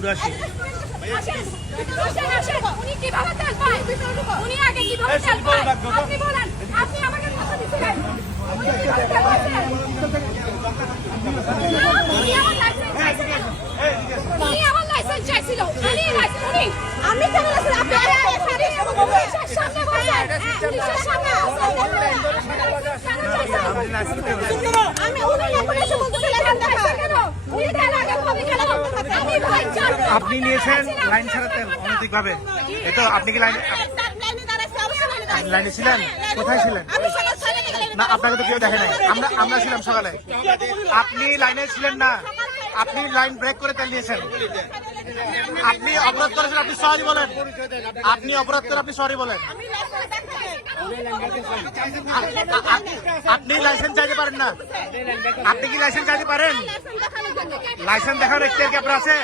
84। উনি কিভাবে তেল পায়? উনি আগে কিভাবে তেল পায়? আপনি বলেন, আপনি আমাকে কথা দিচ্ছিলেন। উনি আমার লাইসেন্স চাইছিল। আমি কেন লাইসেন্স? আপনি পুলিশের সামনে বলেন। পুলিশের সামনে আমি উনি এখন এসে বলতেছিলেন কেন? উনি কেন আগে ভাবে কেন? আমি ভাই জান। আপনি নিয়েছেন লাইন ছাড়া তেল অনৈতিকভাবে। এই তো আপনি কি লাইনে ছিলেন? কোথায় ছিলেন? না, আপনাকে তো কেউ দেখে নাই। আমরা ছিলাম সকালে। আপনি লাইনে ছিলেন না, আপনি লাইন ব্রেক করে তেল নিয়েছেন। আপনি অপরাধ করেছেন, আপনি সরি বলেন। আপনি অপরাধ করে আপনি সরি বলেন। আপনি লাইসেন্স চাইতে পারেন না? আপনি কি লাইসেন্স চাইতে পারেন? লাইসেন্স দেখার এখতিয়ার কি আপনার আছে?